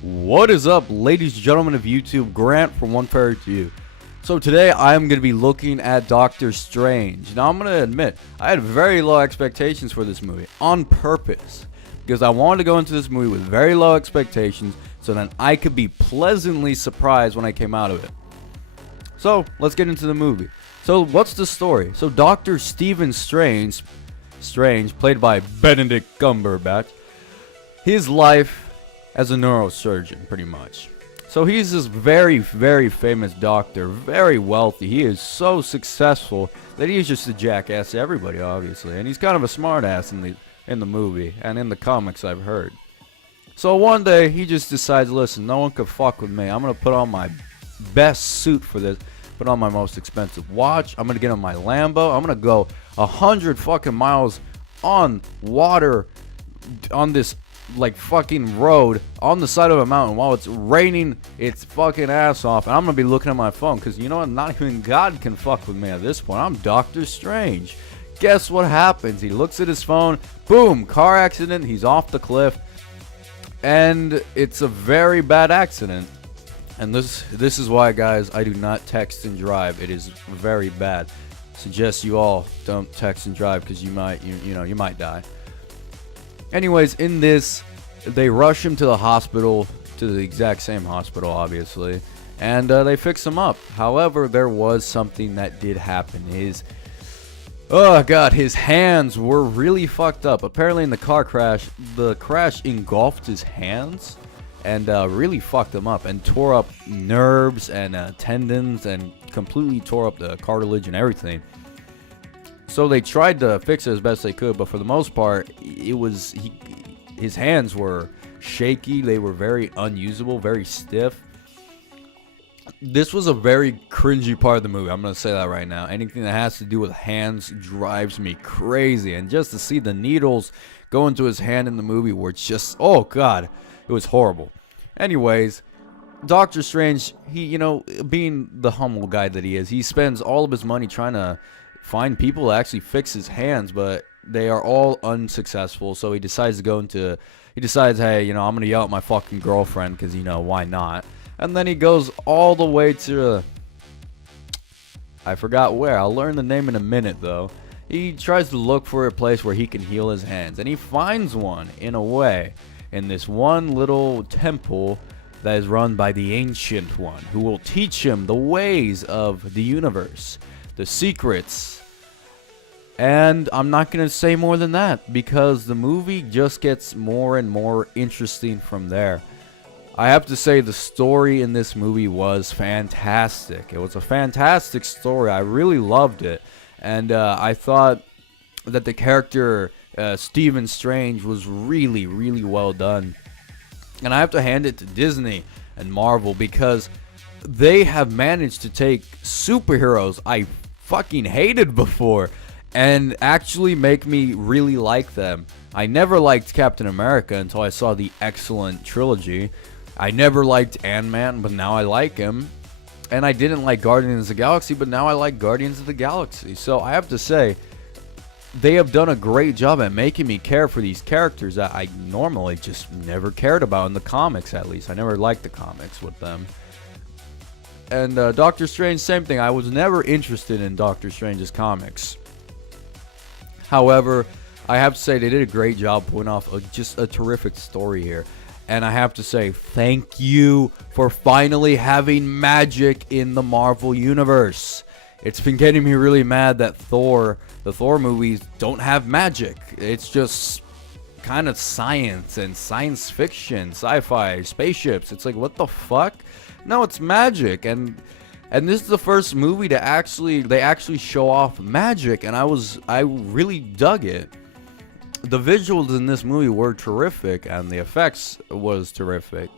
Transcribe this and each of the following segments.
What is up, ladies and gentlemen of YouTube? Grant from One Fairy to You. So today I'm going to be looking at Doctor Strange. Now I'm going to admit, I had very low expectations for this movie on purpose. Because I wanted to go into this movie with very low expectations so that I could be pleasantly surprised when I came out of it. So let's get into the movie. So what's the story? So Dr. Stephen Strange, played by Benedict Cumberbatch, his life as a neurosurgeon, pretty much. So he's this very, very famous doctor, very wealthy. He is so successful that he's just a jackass to everybody, obviously. And he's kind of a smartass in the movie and in the comics, I've heard. So one day, he just decides, listen, no one could fuck with me. I'm going to put on my best suit for this. Put on my most expensive watch. I'm going to get on my Lambo. I'm going to go 100 fucking miles on water on this like fucking road on the side of a mountain while it's raining its fucking ass off, and I'm gonna be looking at my phone because you know what, not even God can fuck with me at this point. I'm Doctor Strange. Guess what happens? He looks at his phone, boom, car accident, he's off the cliff, and it's a very bad accident. And this is why, guys, I do not text and drive. It is very bad. Suggest you all don't text and drive because you might die. Anyways, in this, they rush him to the hospital, to the exact same hospital, obviously, and they fix him up. However, there was something that did happen. His hands were really fucked up. Apparently, in the car crash, the crash engulfed his hands and really fucked him up and tore up nerves and tendons and completely tore up the cartilage and everything. So they tried to fix it as best they could, but for the most part, his hands were shaky. They were very unusable, very stiff. This was a very cringy part of the movie. I'm going to say that right now. Anything that has to do with hands drives me crazy. And just to see the needles go into his hand in the movie were just, oh God, it was horrible. Anyways, Doctor Strange, he, being the humble guy that he is, he spends all of his money trying to find people to actually fix his hands, but they are all unsuccessful. So he decides, hey, I'm gonna yell at my fucking girlfriend because why not? And then he goes all the way to, I forgot where. I'll learn the name in a minute though. He tries to look for a place where he can heal his hands, and he finds one in a way in this one little temple that is run by the Ancient One, who will teach him the ways of the universe, the secrets. And I'm not going to say more than that because the movie just gets more and more interesting from there. I have to say the story in this movie was fantastic. It was a fantastic story. I really loved it. And I thought that the character Stephen Strange was really, really well done. And I have to hand it to Disney and Marvel because they have managed to take superheroes I fucking hated before and actually make me really like them. I never liked Captain America until I saw the excellent trilogy. I never liked Ant-Man, but now I like him. And I didn't like Guardians of the Galaxy, but now I like Guardians of the Galaxy. So I have to say, they have done a great job at making me care for these characters that I normally just never cared about in the comics, at least. I never liked the comics with them. And Doctor Strange, same thing. I was never interested in Doctor Strange's comics. However, I have to say they did a great job pulling off just a terrific story here. And I have to say thank you for finally having magic in the Marvel Universe. It's been getting me really mad that the Thor movies don't have magic. It's just kind of science and science fiction, sci-fi, spaceships. It's like, what the fuck? No, it's magic. And this is the first movie to actually show off magic, and I really dug it. The visuals in this movie were terrific, and the effects was terrific.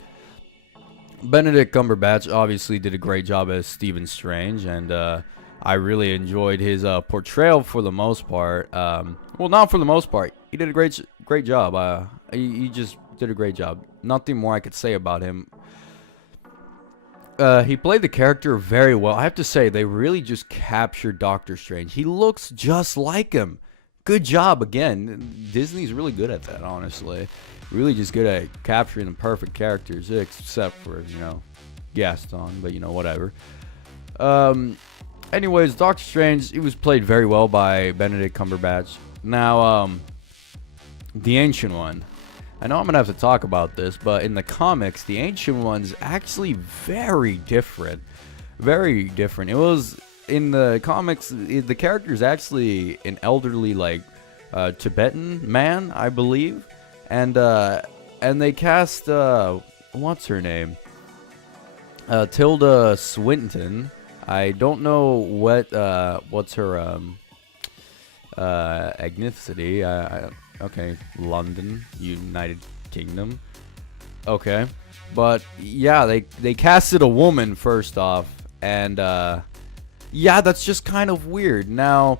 Benedict Cumberbatch obviously did a great job as Stephen Strange, and I really enjoyed his portrayal for the most part. Well, not for the most part. He did a great job. He just did a great job. Nothing more I could say about him. He played the character very well. I have to say, they really just captured Doctor Strange. He looks just like him. Good job again. Disney's really good at that, honestly. really just good at capturing the perfect characters, except for, Gaston, but whatever. Anyways, Doctor Strange, he was played very well by Benedict Cumberbatch. Now, the Ancient One. I know I'm going to have to talk about this, but in the comics, the Ancient One's actually very different. Very different. It was, in the comics, the character's actually an elderly, Tibetan man, I believe. And they cast, what's her name? Tilda Swinton. I don't know what's her, ethnicity. Okay, London, United Kingdom. Okay, but yeah, they casted a woman first off, and yeah, that's just kind of weird. Now,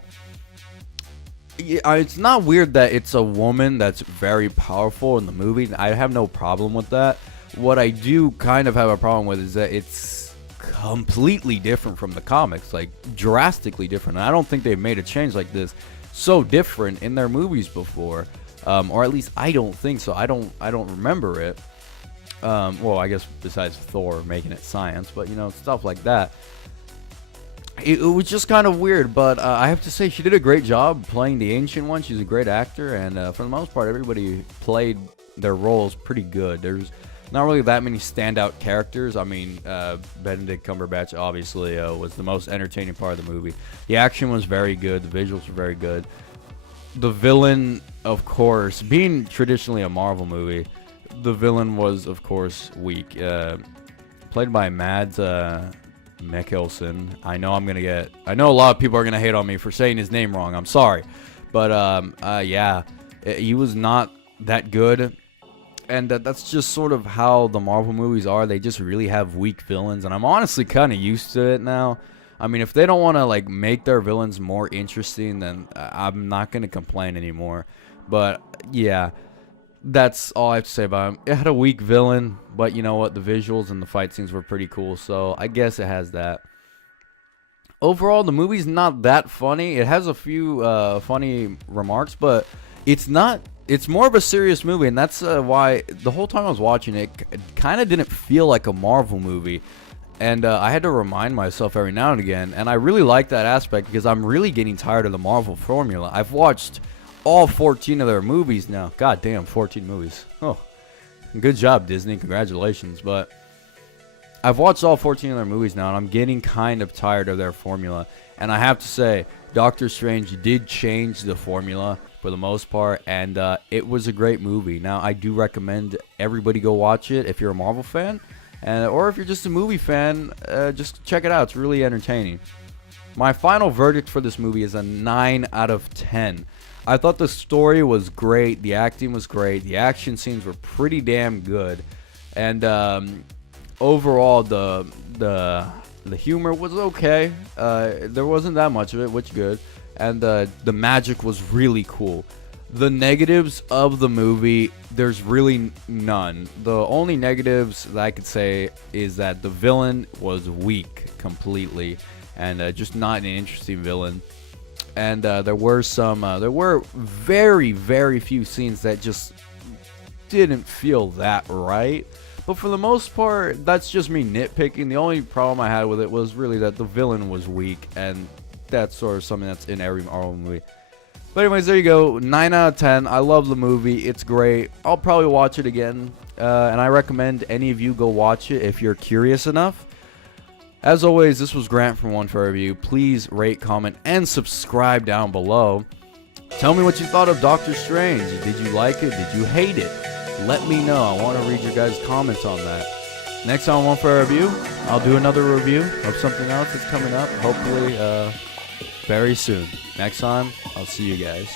it's not weird that it's a woman that's very powerful in the movie. I have no problem with that. What I do kind of have a problem with is that it's completely different from the comics, like drastically different. And I don't think they've made a change like this so different in their movies before, or at least I don't think so. I don't remember it. Well, I guess besides Thor making it science, but stuff like that. It was just kind of weird, but I have to say she did a great job playing the Ancient One. She's a great actor, and for the most part, everybody played their roles pretty good. There's not really that many standout characters. I mean, Benedict Cumberbatch obviously was the most entertaining part of the movie. The action was very good. The visuals were very good. The villain, of course, being traditionally a Marvel movie, the villain was, of course, weak. Played by Mads Mikkelsen. I know a lot of people are gonna hate on me for saying his name wrong. I'm sorry, but yeah, he was not that good. And that's just sort of how the Marvel movies are. They just really have weak villains, and I'm honestly kind of used to it now. I mean, if they don't want to make their villains more interesting, then I'm not gonna complain anymore. But yeah, that's all I have to say about him. It had a weak villain, but you know what? The visuals and the fight scenes were pretty cool, so I guess it has that. Overall, the movie's not that funny. It has a few funny remarks, but it's not. It's more of a serious movie, and that's why the whole time I was watching it kind of didn't feel like a Marvel movie. And I had to remind myself every now and again, and I really like that aspect because I'm really getting tired of the Marvel formula. I've watched all 14 of their movies now. God damn, 14 movies. Oh, good job, Disney. Congratulations. But I've watched all 14 of their movies now, and I'm getting kind of tired of their formula. And I have to say, Doctor Strange did change the formula for the most part, and it was a great movie. Now, I do recommend everybody go watch it if you're a Marvel fan, or if you're just a movie fan, just check it out. It's really entertaining. My final verdict for this movie is a 9 out of 10. I thought the story was great, the acting was great, the action scenes were pretty damn good, and overall the humor was okay. There wasn't that much of it, which good. And the magic was really cool. The negatives of the movie, there's really none. The only negatives that I could say is that the villain was weak completely, and just not an interesting villain. And there were very, very few scenes that just didn't feel that right. But for the most part, that's just me nitpicking. The only problem I had with it was really that the villain was weak, and that's sort of something that's in every Marvel movie. But anyways, there you go. 9 out of 10. I love the movie. It's great. I'll probably watch it again. And I recommend any of you go watch it if you're curious enough. As always, this was Grant from One Fair Review. Please rate, comment, and subscribe down below. Tell me what you thought of Doctor Strange. Did you like it? Did you hate it? Let me know. I want to read your guys' comments on that. Next time on One Fair Review, I'll do another review of something else that's coming up. Hopefully, very soon. Next time, I'll see you guys.